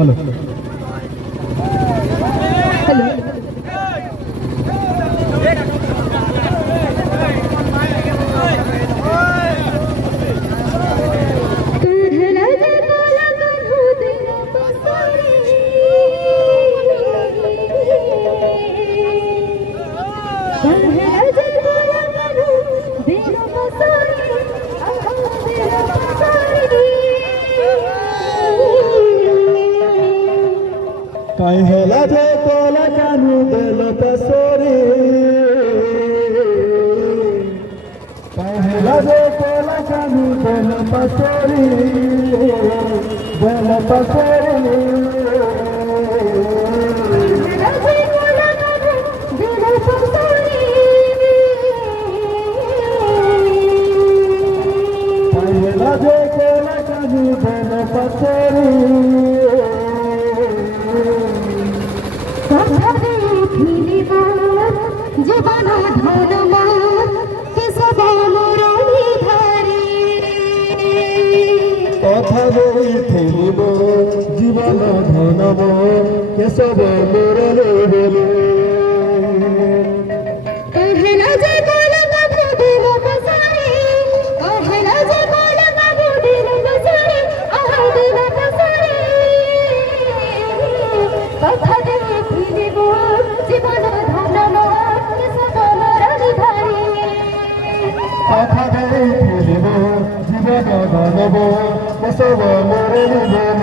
Hello hello काई होला जे Cola कानू देल पसोरी काई होला जे कोला कानू देल पसोरी जीवन धनम केशव मुरली बोले कहला जे बोला बाबू दिल बसारे कहला जे बोला बाबू दिल बसारे आह दिल बसारे कथा दे फिरिब जीवन धनम केशव मुरली धारे कथा दे फिरिब जीवन धनम केशव मुरली बोले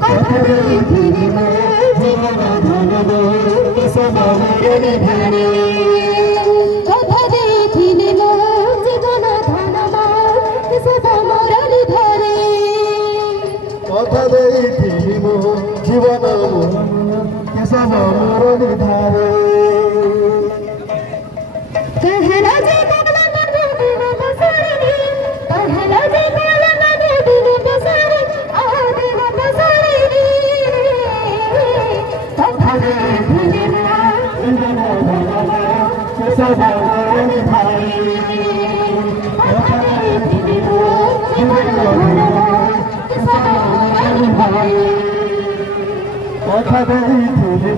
कथा दे फिरिब जीवन धनम केशव मुरली धारे कथा दे फिरिब जीवन धनम केशव मुरली धारे कथा दे फिरिब जीवन केशव मुरली धारे कहला जे बोला बाबू दिल बसारे कहला जे बोला बाबू दिल बसारे आह दिल बसारे कथा दे फिरिब जीवन धनम केशव मुरली धारे कथा दे फिरिब जीवन धनम केशव मुरली धारे कथा दे फिरिब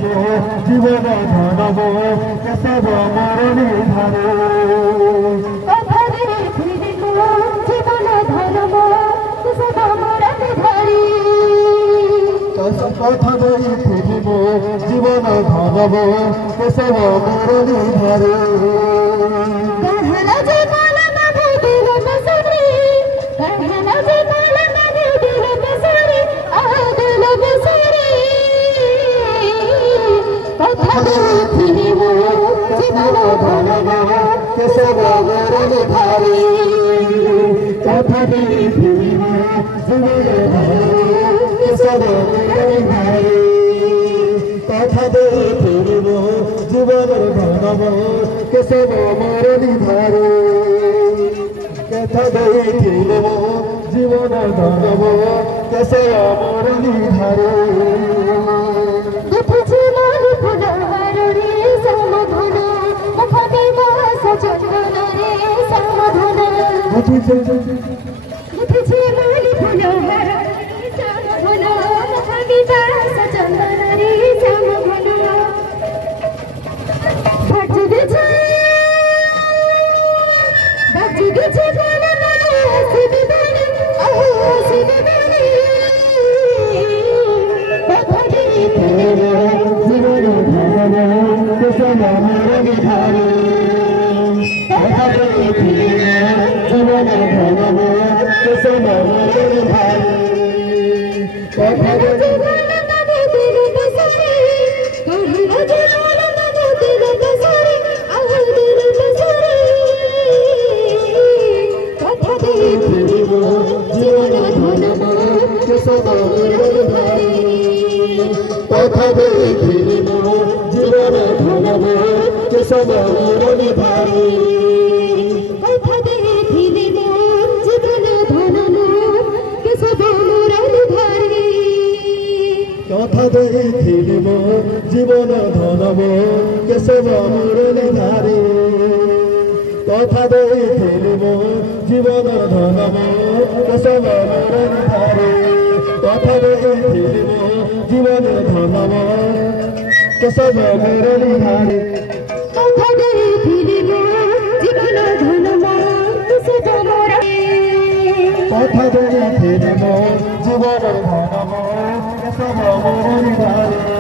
जीवन धनम केशव मुरली धारे कथा दे फिरिब जीवन धनम केशव मुरली धारे कथा दे फिरिब जीवन धनम केशव मुरली धारे कहला जे बोला बाबू दिल बसारे कहला जे बोला बाबू दिल बसारे आह दिल बसारे कथा दे फिरिब जीवन धनम केशव मुरली धारे कथा दे फिरिब जीवन धनम केशव मुरली धारे कथा दे फिरिब जीवन धनम केशव मुरली धारे कथा दे फिरिब जीवन धनम केशव मुरली धारे गुथुछि माली फुलहार रे समधन मुखते बास चंदन रे समधन गुथुछि माली फुलहार रे समधन मुखते बास चंदन रे समधन भजगे छे गाना गाना हंसी गाने हंसी गाने कथा दे फिरिब जीवन धनम केशव मुरली धारे कथा दे फिरिब जीवन धनम केशव मुरली धारे कथा दे गाना गाना दिल बसारे कहला जे बोला बाबू दिल बसारे आह दिल बसारे कथा दे फिरिब जीवन धनम केशव मुरली धारे कथा दे फिरिब जीवन धनम केशव मुरली धारे कथा दे फिरिब जीवन धनम केशव मुरली धारे कथा दे फिरिब जीवन धनम केशव मुरली धारे कथा दे फिरिब जीवन धनम केशव मुरली धारे। কথা ଦେଇଥିଲି ମୋ ଜୀବନର ଧନ କେଶବ ମୁରଲି ଧାରେ କଥା ଦେଇଥିଲି ମୋ ଜୀବନ ଧନ କେଶବ ମୁରଲି କଥା ଦେଇଥିଲି ମୋ ଜୀବନର ଧନ କେଶବ ମୁରଲି ଧାରେ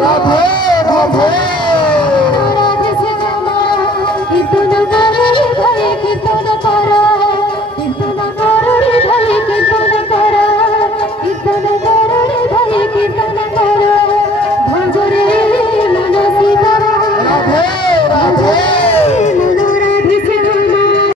राधे राधे